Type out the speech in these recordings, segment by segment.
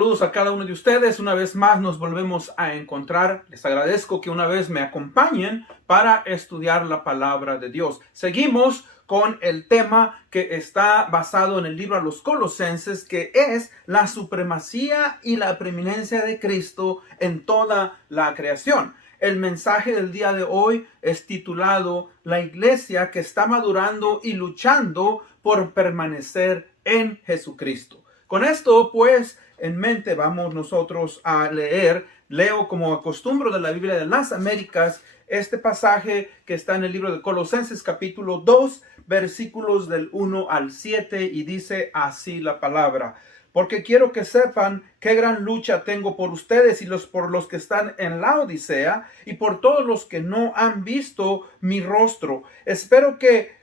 Saludos a cada uno de ustedes. Una vez más nos volvemos a encontrar. Les agradezco que una vez me acompañen para estudiar la palabra de Dios. Seguimos con el tema que está basado en el libro a los Colosenses, que es la supremacía y la preeminencia de Cristo en toda la creación. El mensaje del día de hoy es titulado La iglesia que está madurando y luchando por permanecer en Jesucristo. Con esto, pues, en mente vamos nosotros a leo como acostumbro de la Biblia de las Américas, este pasaje que está en el libro de Colosenses capítulo 2, versículos del 1 al 7, y dice así la palabra: porque quiero que sepan qué gran lucha tengo por ustedes y por los que están en la Odisea y por todos los que no han visto mi rostro. Espero que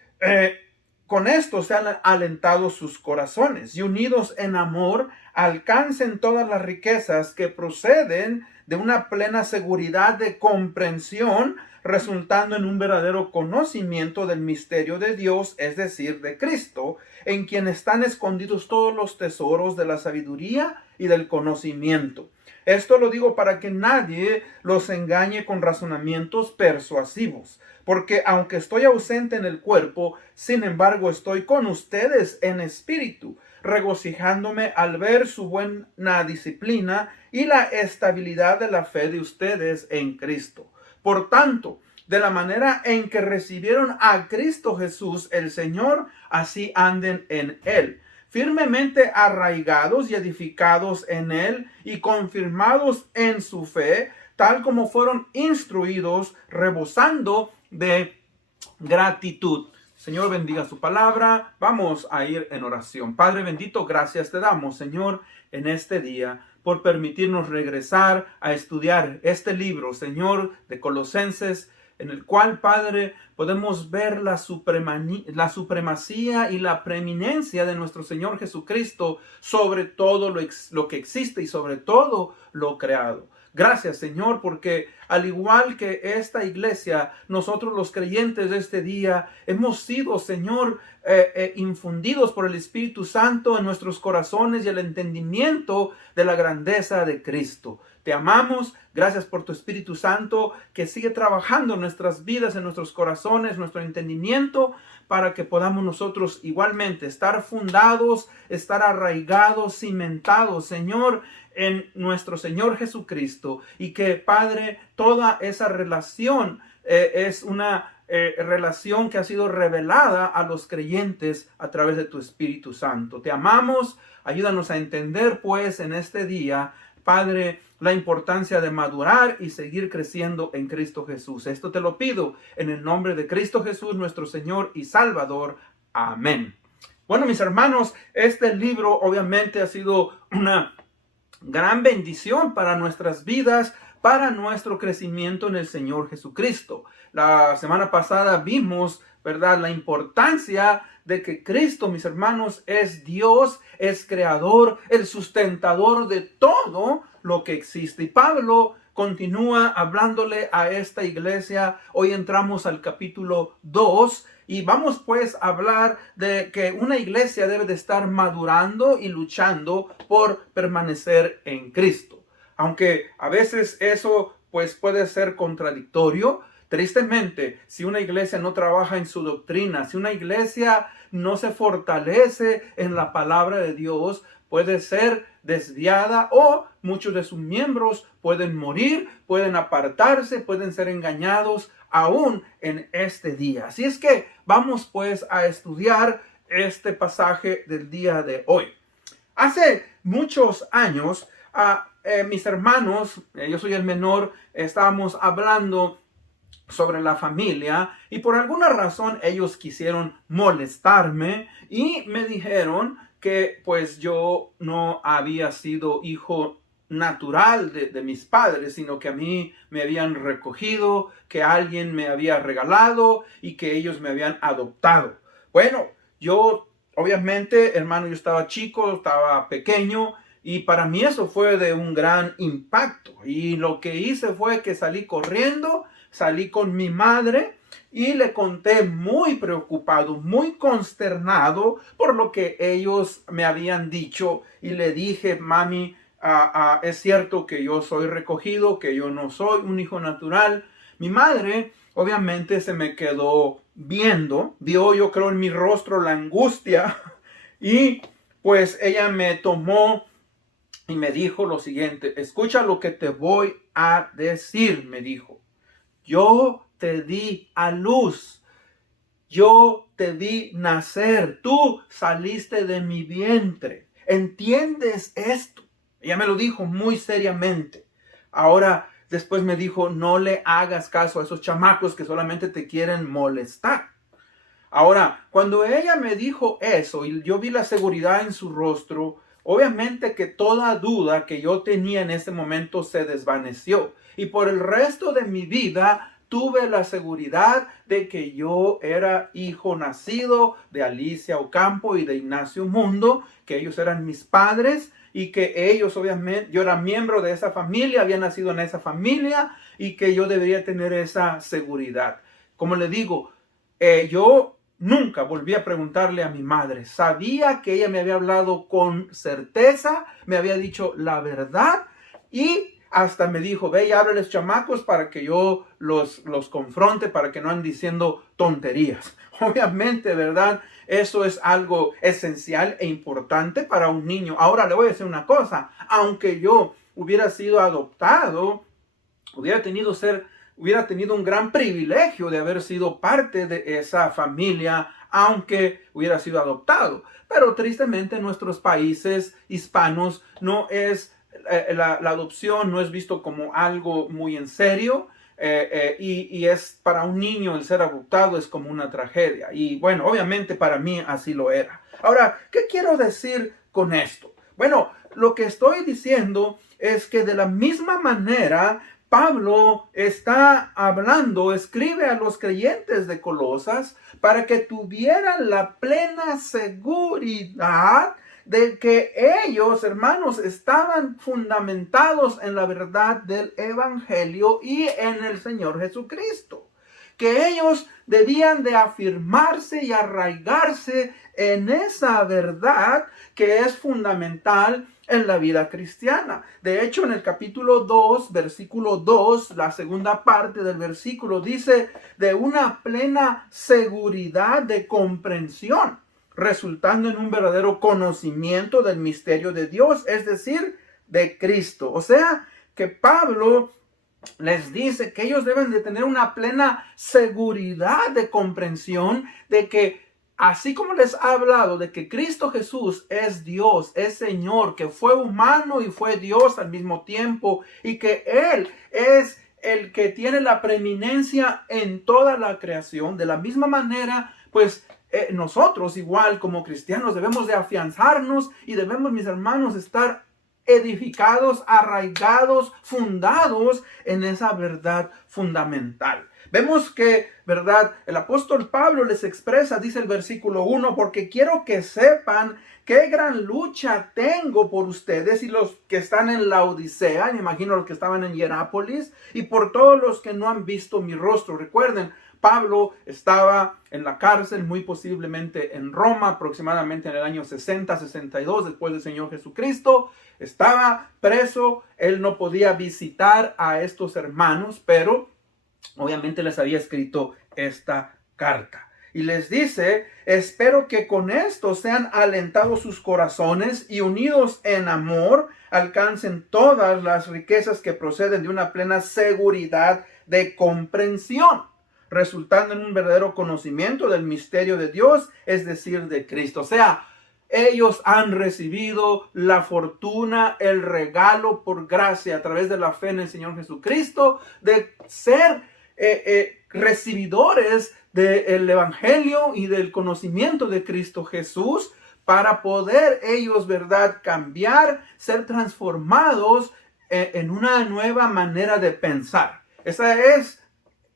con esto sean alentados sus corazones y unidos en amor alcancen todas las riquezas que proceden de una plena seguridad de comprensión, resultando en un verdadero conocimiento del misterio de Dios, es decir, de Cristo, en quien están escondidos todos los tesoros de la sabiduría y del conocimiento. Esto lo digo para que nadie los engañe con razonamientos persuasivos, porque aunque estoy ausente en el cuerpo, sin embargo estoy con ustedes en espíritu, regocijándome al ver su buena disciplina y la estabilidad de la fe de ustedes en Cristo. Por tanto, de la manera en que recibieron a Cristo Jesús el Señor, así anden en Él, firmemente arraigados y edificados en Él y confirmados en su fe, tal como fueron instruidos, rebosando de gratitud. Señor, bendiga su palabra. Vamos a ir en oración. Padre bendito, gracias te damos, Señor, en este día por permitirnos regresar a estudiar este libro, Señor, de Colosenses, en el cual, Padre, podemos ver la supremacía y la preeminencia de nuestro Señor Jesucristo sobre todo lo que existe y sobre todo lo creado. Gracias, Señor, porque al igual que esta iglesia, nosotros los creyentes de este día hemos sido, Señor, infundidos por el Espíritu Santo en nuestros corazones y el entendimiento de la grandeza de Cristo. Te amamos, gracias por tu Espíritu Santo que sigue trabajando en nuestras vidas, en nuestros corazones, nuestro entendimiento, para que podamos nosotros igualmente estar fundados, estar arraigados, cimentados, Señor, en nuestro Señor Jesucristo, y que, Padre, toda esa relación es una relación que ha sido revelada a los creyentes a través de tu Espíritu Santo. Te amamos, ayúdanos a entender, pues, en este día, Padre, la importancia de madurar y seguir creciendo en Cristo Jesús. Esto te lo pido en el nombre de Cristo Jesús, nuestro Señor y Salvador. Amén. Bueno, mis hermanos, este libro obviamente ha sido una gran bendición para nuestras vidas, para nuestro crecimiento en el Señor Jesucristo. La semana pasada vimos, ¿verdad?, la importancia de que Cristo, mis hermanos, es Dios, es creador, el sustentador de todo lo que existe. Y Pablo continúa hablándole a esta iglesia. Hoy entramos al capítulo 2 y vamos pues a hablar de que una iglesia debe de estar madurando y luchando por permanecer en Cristo. Aunque a veces eso pues puede ser contradictorio. Tristemente, si una iglesia no trabaja en su doctrina, si una iglesia no se fortalece en la palabra de Dios, puede ser desviada o muchos de sus miembros pueden morir, pueden apartarse, pueden ser engañados aún en este día. Así es que vamos pues a estudiar este pasaje del día de hoy. Hace muchos años, mis hermanos, yo soy el menor, estábamos hablando sobre la familia y por alguna razón ellos quisieron molestarme y me dijeron que pues yo no había sido hijo natural de mis padres, sino que a mí me habían recogido, que alguien me había regalado y que ellos me habían adoptado. Bueno, yo obviamente, hermano, yo estaba chico, estaba pequeño, y para mí eso fue de un gran impacto. Y lo que hice fue que salí corriendo, salí con mi madre y le conté muy preocupado, muy consternado por lo que ellos me habían dicho. Y le dije: mami, es cierto que yo soy recogido, que yo no soy un hijo natural. Mi madre obviamente se me quedó vio yo creo en mi rostro la angustia y pues ella me tomó y me dijo lo siguiente: escucha lo que te voy a decir, me dijo. Yo te di a luz. Yo te vi nacer. Tú saliste de mi vientre. ¿Entiendes esto? Ella me lo dijo muy seriamente. Ahora, después me dijo: no le hagas caso a esos chamacos que solamente te quieren molestar. Ahora, cuando ella me dijo eso y yo vi la seguridad en su rostro, obviamente que toda duda que yo tenía en ese momento se desvaneció. Y por el resto de mi vida tuve la seguridad de que yo era hijo nacido de Alicia Ocampo y de Ignacio Mundo, que ellos eran mis padres y que ellos obviamente, yo era miembro de esa familia, había nacido en esa familia y que yo debería tener esa seguridad. Como le digo, yo nunca volví a preguntarle a mi madre. Sabía que ella me había hablado con certeza, me había dicho la verdad y hasta me dijo: ve y háblales chamacos para que yo los confronte, para que no anden diciendo tonterías. Obviamente, ¿verdad? Eso es algo esencial e importante para un niño. Ahora le voy a decir una cosa: aunque yo hubiera sido adoptado, hubiera tenido un gran privilegio de haber sido parte de esa familia, aunque hubiera sido adoptado. Pero tristemente en nuestros países hispanos no es, la adopción no es visto como algo muy en serio. Y es para un niño el ser adoptado es como una tragedia. Y bueno, obviamente para mí así lo era. Ahora, ¿qué quiero decir con esto? Bueno, lo que estoy diciendo es que de la misma manera Pablo está hablando, escribe a los creyentes de Colosas para que tuvieran la plena seguridad de que ellos, hermanos, estaban fundamentados en la verdad del Evangelio y en el Señor Jesucristo. Que ellos debían de afirmarse y arraigarse en esa verdad que es fundamental en la vida cristiana. De hecho, en el capítulo 2, versículo 2, la segunda parte del versículo dice: de una plena seguridad de comprensión, resultando en un verdadero conocimiento del misterio de Dios, es decir, de Cristo. O sea, que Pablo les dice que ellos deben de tener una plena seguridad de comprensión de que, así como les ha hablado de que Cristo Jesús es Dios, es Señor, que fue humano y fue Dios al mismo tiempo, y que Él es el que tiene la preeminencia en toda la creación, de la misma manera, pues nosotros igual como cristianos debemos de afianzarnos y debemos, mis hermanos, estar edificados, arraigados, fundados en esa verdad fundamental. Vemos que, ¿verdad? El apóstol Pablo les expresa, dice el versículo 1, porque quiero que sepan qué gran lucha tengo por ustedes y los que están en la Odisea, me imagino los que estaban en Hierápolis, y por todos los que no han visto mi rostro. Recuerden, Pablo estaba en la cárcel, muy posiblemente en Roma, aproximadamente en el año 60-62 después del Señor Jesucristo. Estaba preso, él no podía visitar a estos hermanos, pero obviamente les había escrito esta carta. Y les dice: espero que con esto sean alentados sus corazones y unidos en amor, alcancen todas las riquezas que proceden de una plena seguridad de comprensión, resultando en un verdadero conocimiento del misterio de Dios, es decir, de Cristo. O sea, ellos han recibido la fortuna, el regalo por gracia a través de la fe en el Señor Jesucristo, de ser recibidores del Evangelio y del conocimiento de Cristo Jesús, para poder ellos, ¿verdad?, cambiar, ser transformados en una nueva manera de pensar. Esa es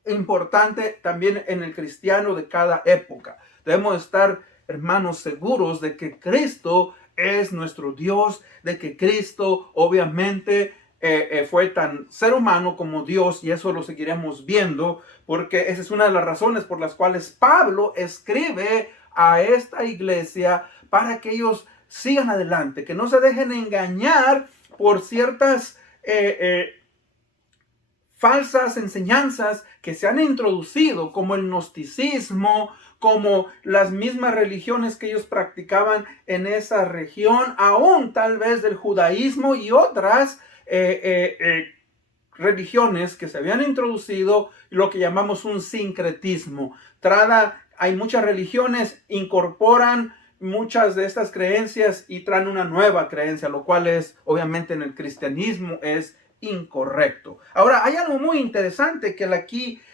importante también en el cristiano de cada época. Debemos estar, hermanos, seguros de que Cristo es nuestro Dios, de que Cristo obviamente fue tan ser humano como Dios, y eso lo seguiremos viendo, porque esa es una de las razones por las cuales Pablo escribe a esta iglesia, para que ellos sigan adelante, que no se dejen engañar por ciertas falsas enseñanzas que se han introducido, como el gnosticismo, como las mismas religiones que ellos practicaban en esa región, aún tal vez del judaísmo y otras religiones que se habían introducido, lo que llamamos un sincretismo. Hay muchas religiones, incorporan muchas de estas creencias y traen una nueva creencia, lo cual es, obviamente, en el cristianismo es incorrecto. Ahora, hay algo muy interesante que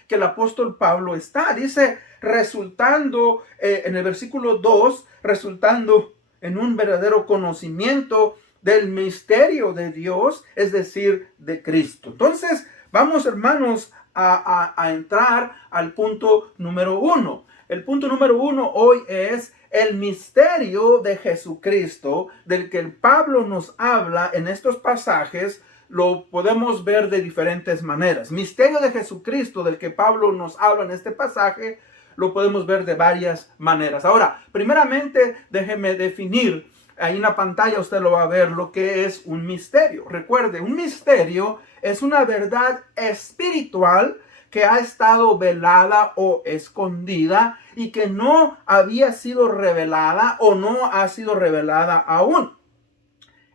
el apóstol Pablo dice, resultando en el versículo 2, resultando en un verdadero conocimiento del misterio de Dios, es decir, de Cristo. Entonces, vamos, hermanos, a entrar al punto número 1. El punto número 1 hoy es el misterio de Jesucristo, del que el Pablo nos habla en estos pasajes. Lo podemos ver de diferentes maneras. Misterio de Jesucristo, del que Pablo nos habla en este pasaje, lo podemos ver de varias maneras. Ahora, primeramente, déjeme definir. Ahí en la pantalla usted lo va a ver lo que es un misterio. Recuerde, un misterio es una verdad espiritual que ha estado velada o escondida y que no había sido revelada o no ha sido revelada aún.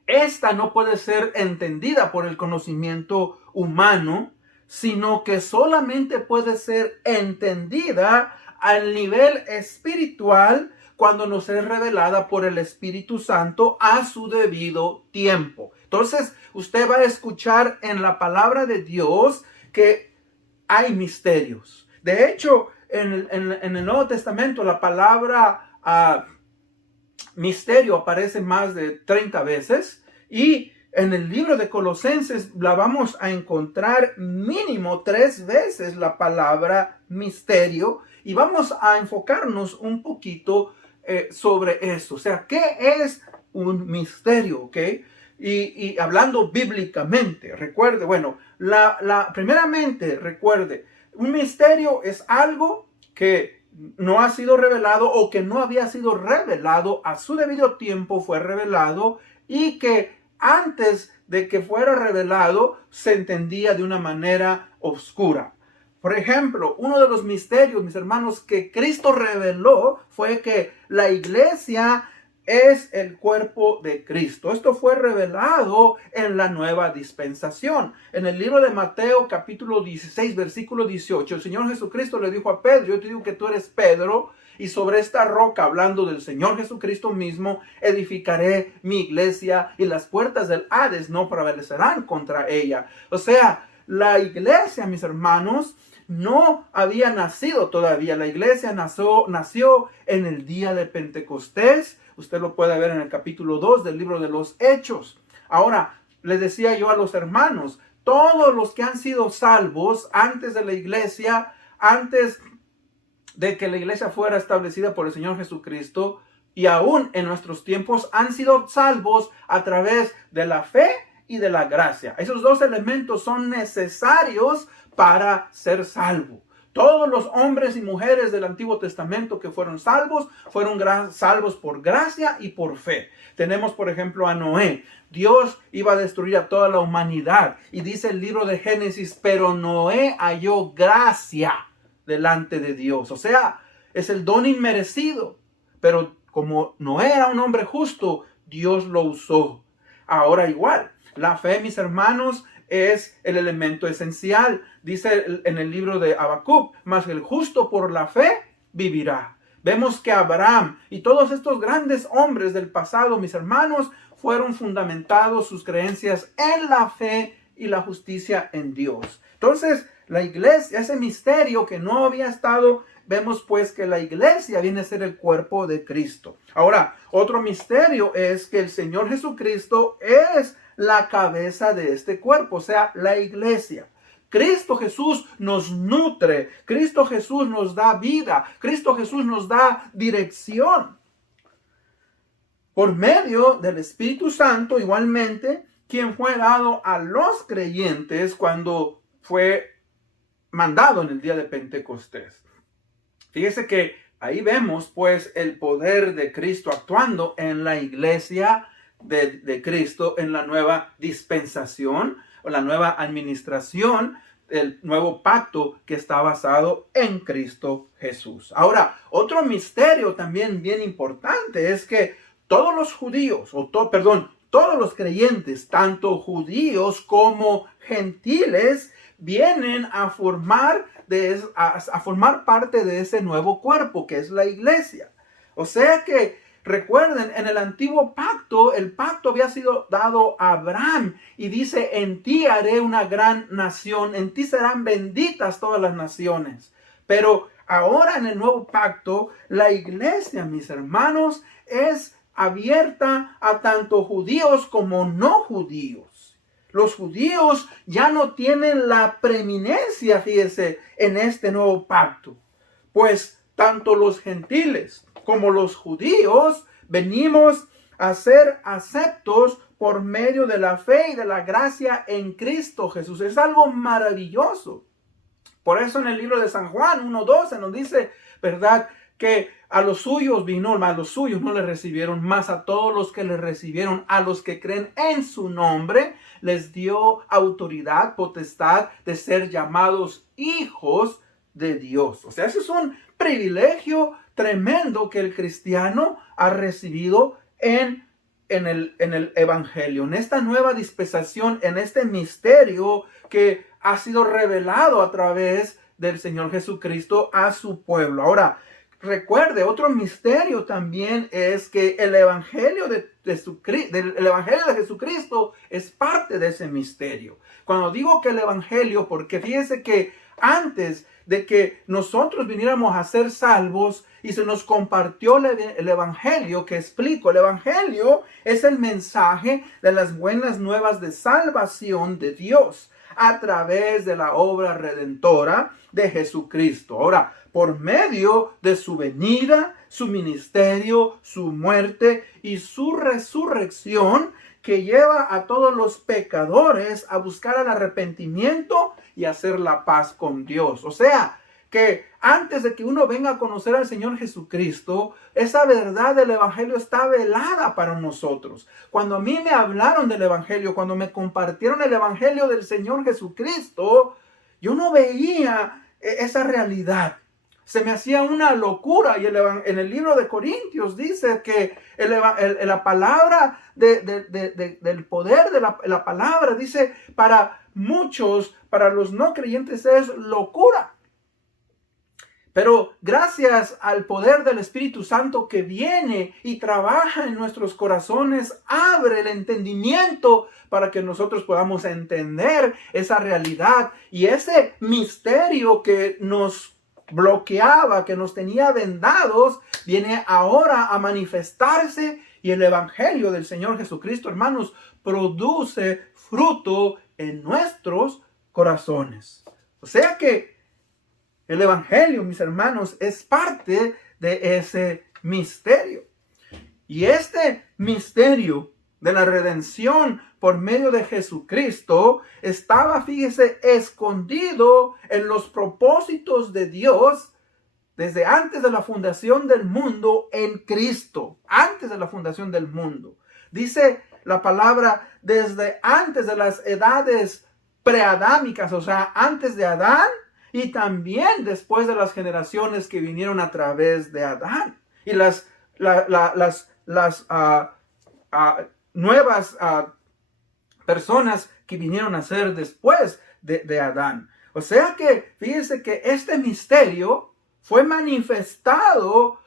Esta no puede ser entendida por el conocimiento humano, sino que solamente puede ser entendida al nivel espiritual cuando nos es revelada por el Espíritu Santo a su debido tiempo. Entonces, usted va a escuchar en la palabra de Dios que hay misterios. De hecho, en el Nuevo Testamento la palabra misterio aparece más de 30 veces y en el libro de Colosenses la vamos a encontrar mínimo 3 veces la palabra misterio y vamos a enfocarnos un poquito sobre esto. O sea, ¿qué es un misterio? ¿Ok? Y hablando bíblicamente, recuerde, bueno, primeramente recuerde, un misterio es algo que no ha sido revelado o que no había sido revelado a su debido tiempo, fue revelado y que antes de que fuera revelado se entendía de una manera oscura. Por ejemplo, uno de los misterios, mis hermanos, que Cristo reveló fue que la iglesia es el cuerpo de Cristo. Esto fue revelado en la nueva dispensación. En el libro de Mateo, capítulo 16, versículo 18, el Señor Jesucristo le dijo a Pedro, yo te digo que tú eres Pedro, y sobre esta roca, hablando del Señor Jesucristo mismo, edificaré mi iglesia, y las puertas del Hades no prevalecerán contra ella. O sea, la iglesia, mis hermanos, no había nacido todavía. La iglesia nació en el día de Pentecostés. Usted lo puede ver en el capítulo 2 del libro de los Hechos. Ahora, les decía yo a los hermanos, todos los que han sido salvos antes de la iglesia, antes de que la iglesia fuera establecida por el Señor Jesucristo, y aún en nuestros tiempos, han sido salvos a través de la fe y de la gracia. Esos dos elementos son necesarios para ser salvo. Todos los hombres y mujeres del Antiguo Testamento que fueron salvos, fueron salvos por gracia y por fe. Tenemos, por ejemplo, a Noé. Dios iba a destruir a toda la humanidad. Y dice el libro de Génesis, pero Noé halló gracia delante de Dios. O sea, es el don inmerecido. Pero como Noé era un hombre justo, Dios lo usó. Ahora igual, la fe, mis hermanos, es el elemento esencial. Dice en el libro de Habacuc, mas el justo por la fe vivirá. Vemos que Abraham y todos estos grandes hombres del pasado, mis hermanos, fueron fundamentados sus creencias en la fe y la justicia en Dios. Entonces, la iglesia, ese misterio que no había estado, vemos pues que la iglesia viene a ser el cuerpo de Cristo. Ahora, otro misterio es que el Señor Jesucristo es la cabeza de este cuerpo, o sea, la iglesia. Cristo Jesús nos nutre, Cristo Jesús nos da vida, Cristo Jesús nos da dirección. Por medio del Espíritu Santo, igualmente, quien fue dado a los creyentes cuando fue mandado en el día de Pentecostés. Fíjese que ahí vemos pues el poder de Cristo actuando en la iglesia de Cristo en la nueva dispensación o la nueva administración, el nuevo pacto que está basado en Cristo Jesús. Ahora, otro misterio también bien importante es que todos los judíos, todos los creyentes, tanto judíos como gentiles, vienen a formar parte de ese nuevo cuerpo que es la iglesia. O sea que recuerden, en el antiguo pacto, el pacto había sido dado a Abraham y dice, en ti haré una gran nación, en ti serán benditas todas las naciones. Pero ahora en el nuevo pacto, la iglesia, mis hermanos, es abierta a tanto judíos como no judíos. Los judíos ya no tienen la preeminencia, fíjese, en este nuevo pacto. Pues tanto los gentiles como los judíos venimos a ser aceptos por medio de la fe y de la gracia en Cristo Jesús. Es algo maravilloso. Por eso en el libro de San Juan 1:12 nos dice, ¿verdad?, que a los suyos vino, a los suyos no le recibieron, más a todos los que le recibieron, a los que creen en su nombre, les dio autoridad, potestad de ser llamados hijos de Dios. O sea, ese es un privilegio tremendo que el cristiano ha recibido en el evangelio, en esta nueva dispensación, en este misterio que ha sido revelado a través del Señor Jesucristo a su pueblo. Ahora, recuerde, otro misterio también es que el evangelio de Jesucristo es parte de ese misterio. Cuando digo que el evangelio, porque fíjese que antes de que nosotros viniéramos a ser salvos y se nos compartió el evangelio, que explico, el evangelio es el mensaje de las buenas nuevas de salvación de Dios a través de la obra redentora de Jesucristo. Ahora, por medio de su venida, su ministerio, su muerte y su resurrección, que lleva a todos los pecadores a buscar el arrepentimiento y hacer la paz con Dios. O sea, que antes de que uno venga a conocer al Señor Jesucristo, esa verdad del evangelio está velada para nosotros. Cuando a mí me hablaron del evangelio, cuando me compartieron el evangelio del Señor Jesucristo, yo no veía esa realidad. Se me hacía una locura, y en el libro de Corintios dice que la palabra del poder de la palabra, dice, para muchos, para los no creyentes es locura. Pero gracias al poder del Espíritu Santo que viene y trabaja en nuestros corazones, abre el entendimiento para que nosotros podamos entender esa realidad y ese misterio que nos bloqueaba, que nos tenía vendados, viene ahora a manifestarse, y el evangelio del Señor Jesucristo, hermanos, produce fruto en nuestros corazones. O sea que el evangelio, mis hermanos, es parte de ese misterio. Y este misterio de la redención por medio de Jesucristo estaba, fíjese, escondido en los propósitos de Dios desde antes de la fundación del mundo en Cristo. Antes de la fundación del mundo. Dice la palabra, desde antes de las edades preadámicas, o sea, antes de Adán, y también después de las generaciones que vinieron a través de Adán. Y las nuevas personas que vinieron a ser después de Adán. O sea que, fíjense que este misterio fue manifestado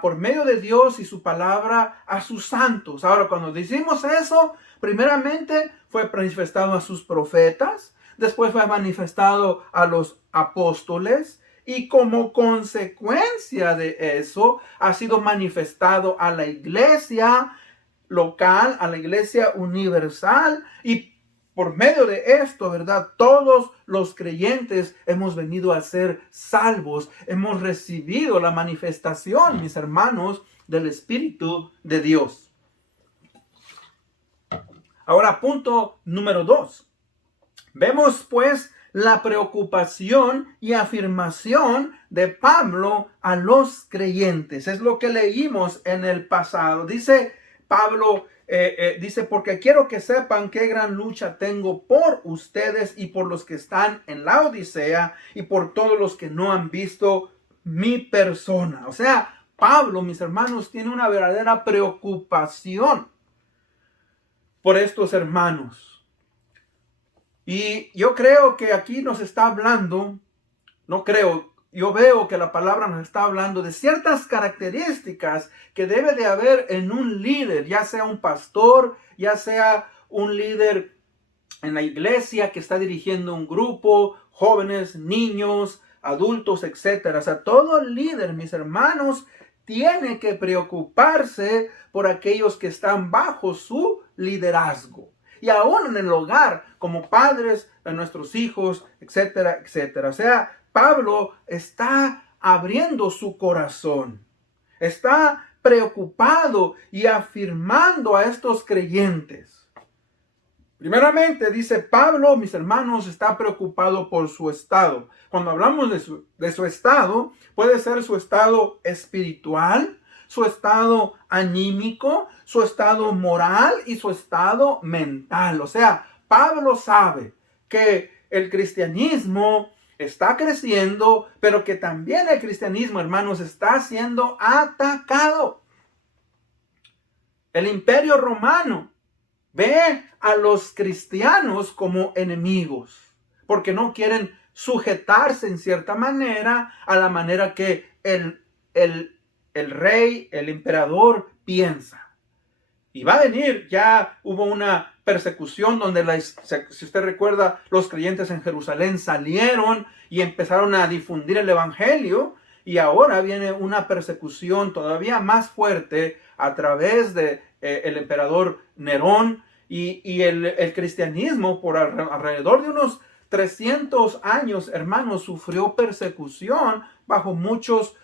por medio de Dios y su palabra a sus santos. Ahora, cuando decimos eso, primeramente fue manifestado a sus profetas, después fue manifestado a los apóstoles, y como consecuencia de eso ha sido manifestado a la iglesia local, a la iglesia universal, y por medio de esto, ¿verdad?, todos los creyentes hemos venido a ser salvos, hemos recibido la manifestación, mis hermanos, del Espíritu de Dios. Ahora, punto número 2. Vemos pues la preocupación y afirmación de Pablo a los creyentes. Es lo que leímos en el pasado. Dice Pablo dice, porque quiero que sepan qué gran lucha tengo por ustedes y por los que están en la Odisea y por todos los que no han visto mi persona. O sea, Pablo, mis hermanos, tiene una verdadera preocupación por estos hermanos. Y yo creo que aquí nos está hablando, yo veo que la palabra nos está hablando de ciertas características que debe de haber en un líder, ya sea un pastor, ya sea un líder en la iglesia que está dirigiendo un grupo, jóvenes, niños, adultos, etcétera. O sea, todo líder, mis hermanos, tiene que preocuparse por aquellos que están bajo su liderazgo. Y aún en el hogar, como padres de nuestros hijos, etcétera, etcétera. O sea, Pablo está abriendo su corazón. Está preocupado y afirmando a estos creyentes. Primeramente, dice Pablo, mis hermanos, está preocupado por su estado. Cuando hablamos de su estado, puede ser su estado espiritual, su estado anímico, su estado moral y su estado mental. O sea, Pablo sabe que el cristianismo está creciendo, pero que también el cristianismo, hermanos, está siendo atacado. El imperio romano ve a los cristianos como enemigos, porque no quieren sujetarse en cierta manera a la manera que el rey, el emperador piensa. Y va a venir, ya hubo una persecución donde, si usted recuerda, los creyentes en Jerusalén salieron y empezaron a difundir el evangelio, y ahora viene una persecución todavía más fuerte a través de el emperador Nerón, y el cristianismo por alrededor de unos 300 años, hermanos, sufrió persecución bajo muchos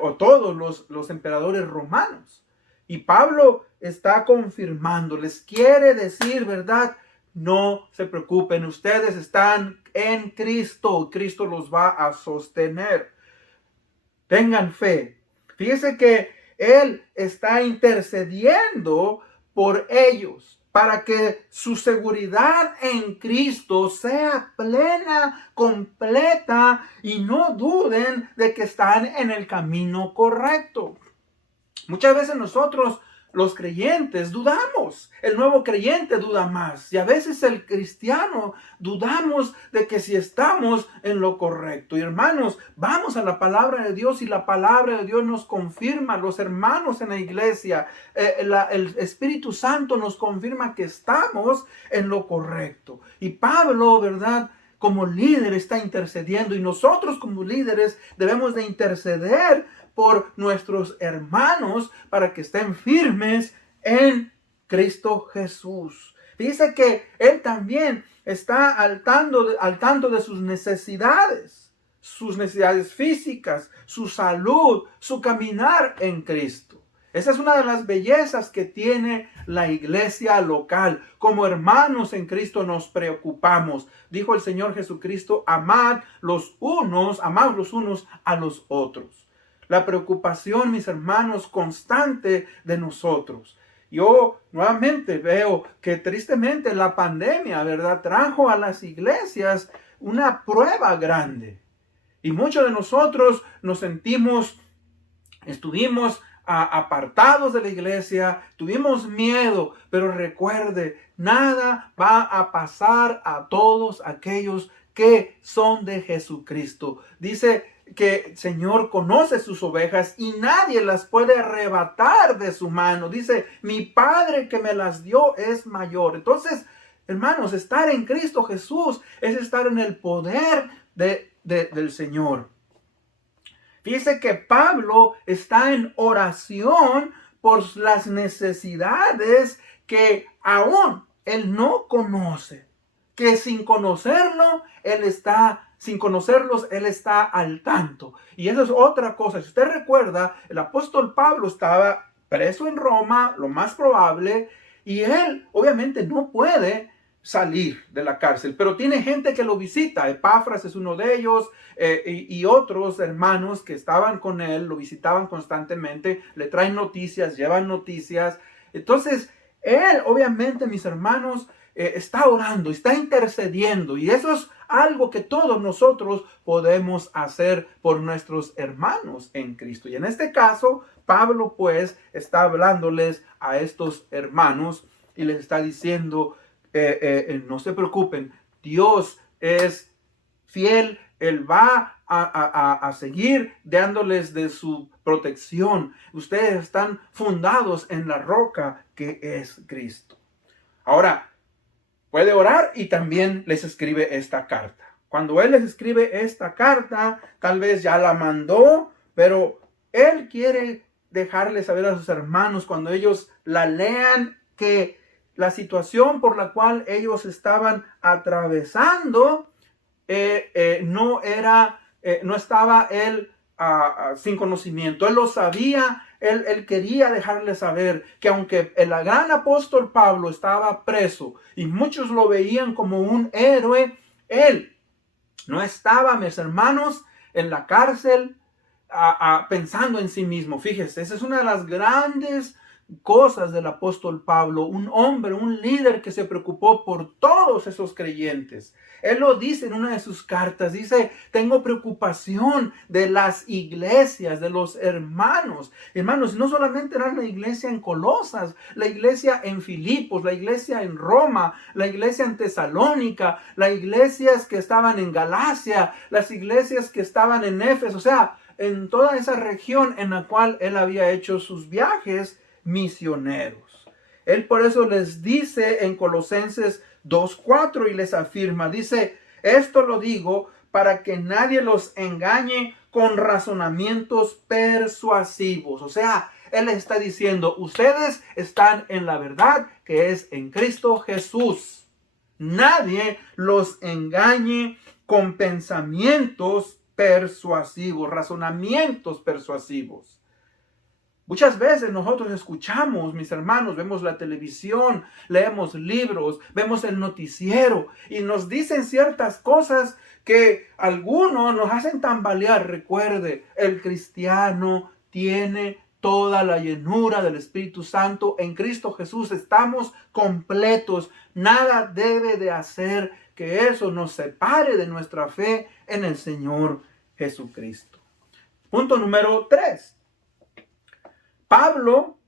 o todos los emperadores romanos. Y Pablo está confirmando, les quiere decir, ¿verdad? No se preocupen, ustedes están en Cristo, Cristo los va a sostener. Tengan fe. Fíjense que Él está intercediendo por ellos para que su seguridad en Cristo sea plena, completa, y no duden de que están en el camino correcto. Muchas veces nosotros, los creyentes, dudamos. El nuevo creyente duda más. Y a veces el cristiano dudamos de que si estamos en lo correcto. Y hermanos, vamos a la palabra de Dios y la palabra de Dios nos confirma. Los hermanos en la iglesia, el Espíritu Santo nos confirma que estamos en lo correcto. Y Pablo, ¿verdad?, como líder está intercediendo, y nosotros como líderes debemos de interceder por nuestros hermanos para que estén firmes en Cristo Jesús. Dice que Él también está al tanto de sus necesidades físicas, su salud, su caminar en Cristo. Esa es una de las bellezas que tiene la iglesia local. Como hermanos en Cristo nos preocupamos. Dijo el Señor Jesucristo, amad los unos a los otros. La preocupación, mis hermanos, constante de nosotros. Yo nuevamente veo que tristemente la pandemia, ¿verdad?, trajo a las iglesias una prueba grande. Y muchos de nosotros estuvimos apartados de la iglesia, tuvimos miedo, pero recuerde, nada va a pasar a todos aquellos que son de Jesucristo. Dice que el Señor conoce sus ovejas y nadie las puede arrebatar de su mano. Dice, mi Padre que me las dio es mayor. Entonces, hermanos, estar en Cristo Jesús es estar en el poder del Señor. Fíjese que Pablo está en oración por las necesidades que aún él no conoce. Que sin conocerlos, él está al tanto. Y eso es otra cosa. Si usted recuerda, el apóstol Pablo estaba preso en Roma, lo más probable, y él obviamente no puede salir de la cárcel, pero tiene gente que lo visita. Epafras es uno de ellos, y otros hermanos que estaban con él, lo visitaban constantemente, le traen noticias, llevan noticias. Entonces, Él, obviamente, mis hermanos, está orando, está intercediendo, y eso es algo que todos nosotros podemos hacer por nuestros hermanos en Cristo. Y en este caso, Pablo pues está hablándoles a estos hermanos y les está diciendo, no se preocupen, Dios es fiel, Él va a seguir dándoles de su protección. Ustedes están fundados en la roca que es Cristo. Ahora, puede orar y también les escribe esta carta. Cuando Él les escribe esta carta, tal vez ya la mandó, pero Él quiere dejarles saber a sus hermanos cuando ellos la lean que la situación por la cual ellos estaban atravesando no estaba Él sin conocimiento. Él lo sabía. Él quería dejarles saber que aunque el gran apóstol Pablo estaba preso y muchos lo veían como un héroe, él no estaba, mis hermanos, en la cárcel pensando en sí mismo. Fíjese, esa es una de las grandes cosas del apóstol Pablo, un hombre, un líder que se preocupó por todos esos creyentes. Él lo dice en una de sus cartas, dice, tengo preocupación de las iglesias, de los hermanos. Hermanos, no solamente era la iglesia en Colosas, la iglesia en Filipos, la iglesia en Roma, la iglesia en Tesalónica, las iglesias que estaban en Galacia, las iglesias que estaban en Éfeso, o sea, en toda esa región en la cual él había hecho sus viajes misioneros. Él por eso les dice en Colosenses 2:4 y les afirma, dice, esto lo digo para que nadie los engañe con razonamientos persuasivos. O sea, Él les está diciendo, ustedes están en la verdad que es en Cristo Jesús. Nadie los engañe con pensamientos persuasivos, razonamientos persuasivos. Muchas veces nosotros escuchamos, mis hermanos, vemos la televisión, leemos libros, vemos el noticiero y nos dicen ciertas cosas que algunos nos hacen tambalear. Recuerde, el cristiano tiene toda la llenura del Espíritu Santo en Cristo Jesús. Estamos completos. Nada debe de hacer que eso nos separe de nuestra fe en el Señor Jesucristo. Punto número 3. Pablo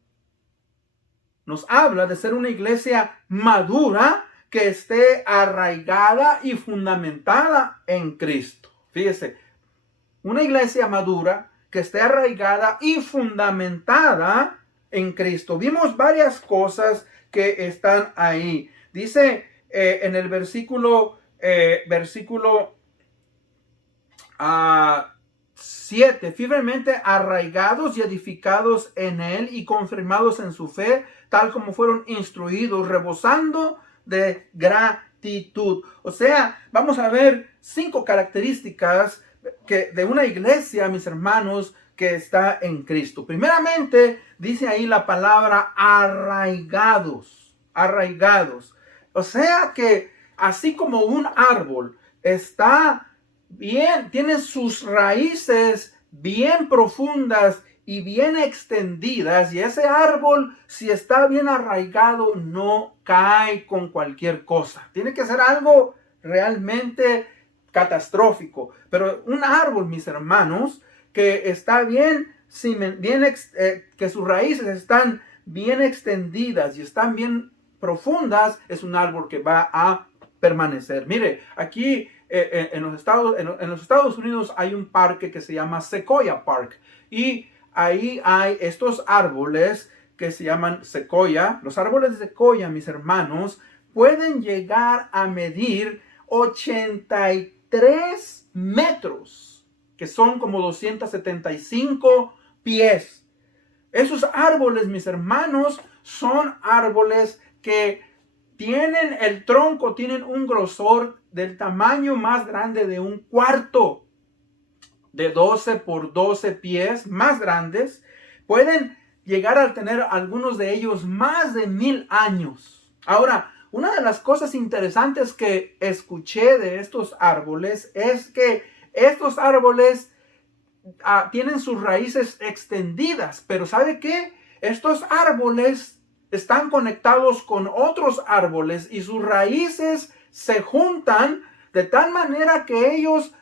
nos habla de ser una iglesia madura que esté arraigada y fundamentada en Cristo. Fíjese, una iglesia madura que esté arraigada y fundamentada en Cristo. Vimos varias cosas que están ahí. Dice en el versículo 7, firmemente arraigados y edificados en Él y confirmados en su fe, tal como fueron instruidos, rebosando de gratitud. O sea, vamos a ver 5 características de una iglesia, mis hermanos, que está en Cristo. Primeramente, dice ahí la palabra arraigados, arraigados. O sea que así como un árbol está bien, tiene sus raíces bien profundas y bien extendidas, y ese árbol, si está bien arraigado, no cae con cualquier cosa. Tiene que ser algo realmente catastrófico. Pero un árbol, mis hermanos, que está que sus raíces están bien extendidas y están bien profundas, es un árbol que va a permanecer. Mire, aquí en los Estados Unidos hay un parque que se llama Sequoia Park, y ahí hay estos árboles que se llaman sequoia. Los árboles de sequoia, mis hermanos, pueden llegar a medir 83 metros, que son como 275 pies. Esos árboles, mis hermanos, son árboles que tienen el tronco, tienen un grosor del tamaño más grande de un cuarto, de 12 por 12 pies, más grandes. Pueden llegar a tener algunos de ellos más de 1000 años. Ahora, una de las cosas interesantes que escuché de estos árboles es que estos árboles tienen sus raíces extendidas, pero ¿sabe qué? Estos árboles están conectados con otros árboles y sus raíces se juntan de tal manera que ellos,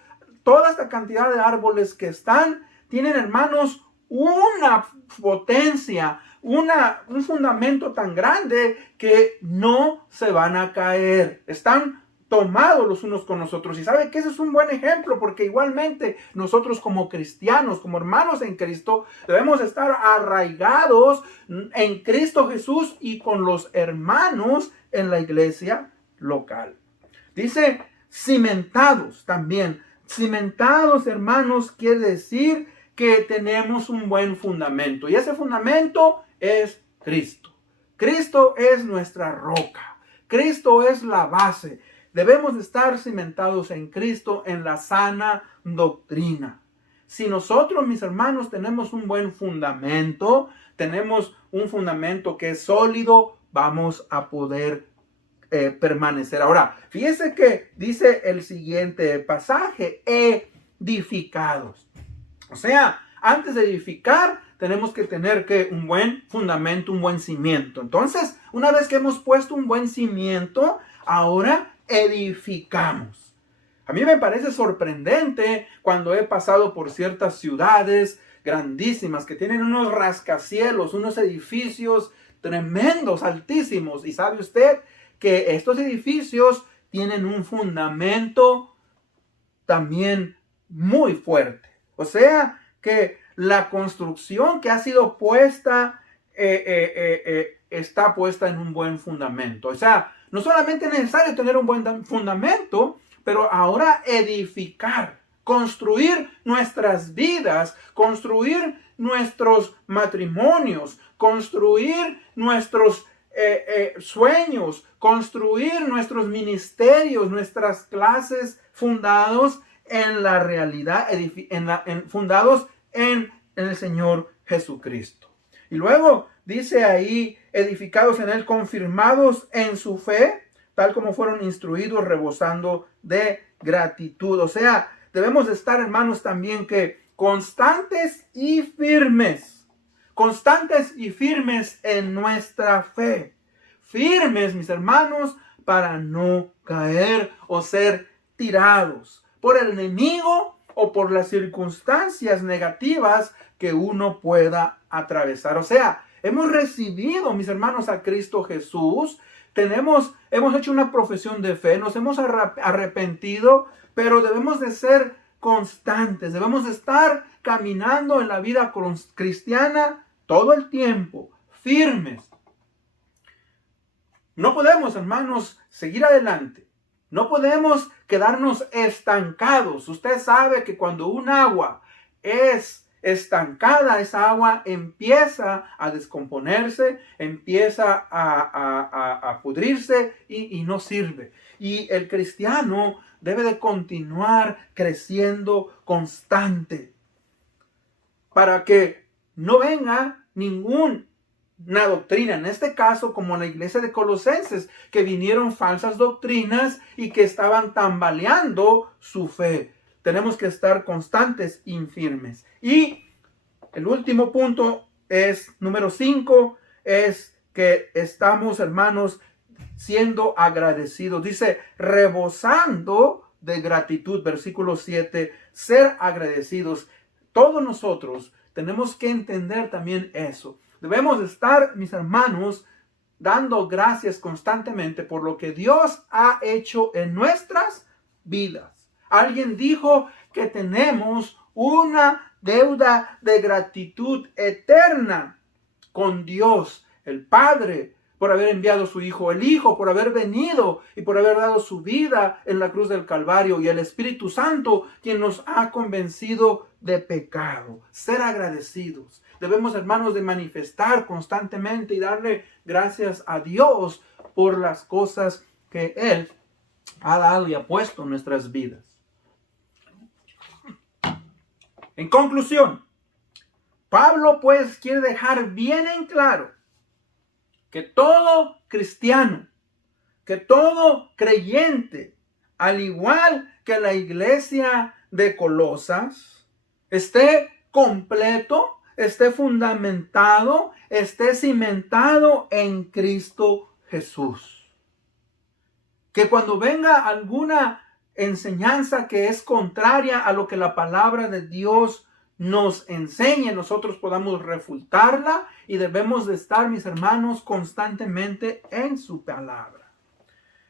toda esta cantidad de árboles que están, tienen, hermanos, una potencia, un fundamento tan grande que no se van a caer. Están tomados los unos con los otros. Y sabe que ese es un buen ejemplo, porque igualmente nosotros como cristianos, como hermanos en Cristo, debemos estar arraigados en Cristo Jesús y con los hermanos en la iglesia local. Dice cimentados también. Cimentados, hermanos, quiere decir que tenemos un buen fundamento. Y ese fundamento es Cristo. Cristo es nuestra roca. Cristo es la base. Debemos estar cimentados en Cristo, en la sana doctrina. Si nosotros, mis hermanos, tenemos un buen fundamento, tenemos un fundamento que es sólido, vamos a poder permanecer. Ahora, fíjese que dice el siguiente pasaje, edificados. O sea, antes de edificar, tenemos que tener un buen fundamento, un buen cimiento. Entonces, una vez que hemos puesto un buen cimiento, ahora edificamos. A mí me parece sorprendente cuando he pasado por ciertas ciudades grandísimas que tienen unos rascacielos, unos edificios tremendos, altísimos. Y sabe usted que estos edificios tienen un fundamento también muy fuerte. O sea que la construcción que ha sido puesta está puesta en un buen fundamento. O sea, no solamente es necesario tener un buen fundamento, pero ahora edificar, construir nuestras vidas, construir nuestros matrimonios, construir nuestros sueños, construir nuestros ministerios, nuestras clases fundados en la realidad, fundados en el Señor Jesucristo. Y luego dice ahí, edificados en Él, confirmados en su fe, tal como fueron instruidos, rebosando de gratitud. O sea, debemos estar, hermanos, también que constantes y firmes en nuestra fe. Firmes, mis hermanos, para no caer o ser tirados por el enemigo o por las circunstancias negativas que uno pueda atravesar. O sea, hemos recibido, mis hermanos, a Cristo Jesús. Hemos hecho una profesión de fe, nos hemos arrepentido, pero debemos de ser constantes, debemos de estar caminando en la vida cristiana todo el tiempo, firmes. No podemos, hermanos, seguir adelante. No podemos quedarnos estancados. Usted sabe que cuando un agua es estancada, esa agua empieza a descomponerse, empieza a pudrirse y no sirve. Y el cristiano debe de continuar creciendo constante para que no venga ninguna doctrina, en este caso como la iglesia de Colosenses, que vinieron falsas doctrinas y que estaban tambaleando su fe. Tenemos que estar constantes y firmes. Y el último punto es, número 5, es que estamos, hermanos, siendo agradecidos. Dice, rebosando de gratitud, versículo 7, ser agradecidos. Todos nosotros tenemos que entender también eso. Debemos estar, mis hermanos, dando gracias constantemente por lo que Dios ha hecho en nuestras vidas. Alguien dijo que tenemos una deuda de gratitud eterna con Dios, el Padre, por haber enviado a su Hijo, el Hijo, por haber venido y por haber dado su vida en la cruz del Calvario, y el Espíritu Santo, quien nos ha convencido de pecado. Ser agradecidos. Debemos, hermanos, de manifestar constantemente y darle gracias a Dios por las cosas que Él ha dado y ha puesto en nuestras vidas. En conclusión, Pablo pues quiere dejar bien en claro que todo cristiano, que todo creyente, al igual que la iglesia de Colosas, esté completo, esté fundamentado, esté cimentado en Cristo Jesús. Que cuando venga alguna enseñanza que es contraria a lo que la palabra de Dios nos enseñe, nosotros podamos refutarla, y debemos de estar, mis hermanos, constantemente en su palabra.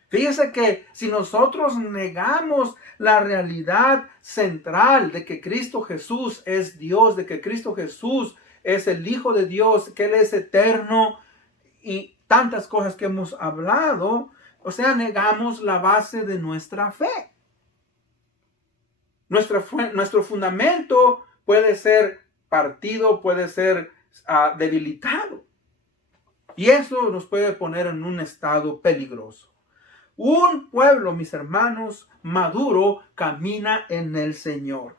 Fíjese que si nosotros negamos la realidad central de que Cristo Jesús es Dios, de que Cristo Jesús es el Hijo de Dios, que Él es eterno y tantas cosas que hemos hablado, o sea, negamos la base de nuestra fe. Nuestro fundamento puede ser partido, puede ser debilitado. Y eso nos puede poner en un estado peligroso. Un pueblo, mis hermanos, maduro, camina en el Señor.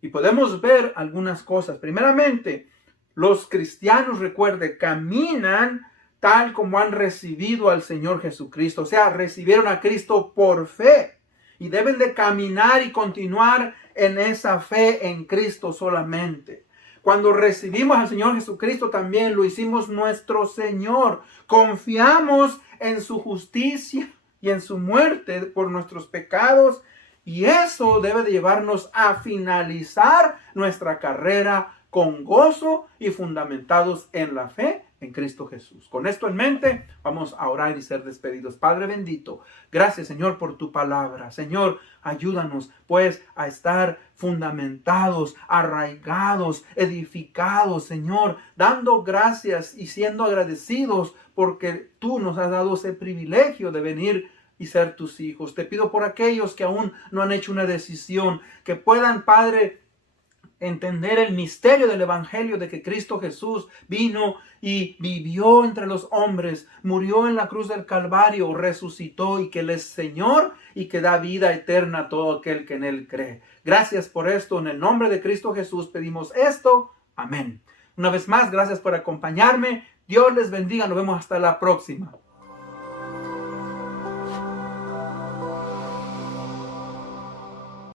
Y podemos ver algunas cosas. Primeramente, los cristianos, recuerde, caminan tal como han recibido al Señor Jesucristo. O sea, recibieron a Cristo por fe. Y deben de caminar y continuar en esa fe en Cristo solamente. Cuando recibimos al Señor Jesucristo, también lo hicimos nuestro Señor. Confiamos en su justicia y en su muerte por nuestros pecados. Y eso debe de llevarnos a finalizar nuestra carrera con gozo y fundamentados en la fe en Cristo Jesús. Con esto en mente, vamos a orar y ser despedidos. Padre bendito, gracias, Señor, por tu palabra. Señor, ayúdanos pues a estar fundamentados, arraigados, edificados, Señor, dando gracias y siendo agradecidos porque tú nos has dado ese privilegio de venir y ser tus hijos. Te pido por aquellos que aún no han hecho una decisión, que puedan, Padre, entender el misterio del evangelio de que Cristo Jesús vino y vivió entre los hombres, murió en la cruz del Calvario, resucitó y que Él es Señor y que da vida eterna a todo aquel que en Él cree. Gracias por esto. En el nombre de Cristo Jesús pedimos esto. Amén. Una vez más, gracias por acompañarme. Dios les bendiga. Nos vemos hasta la próxima.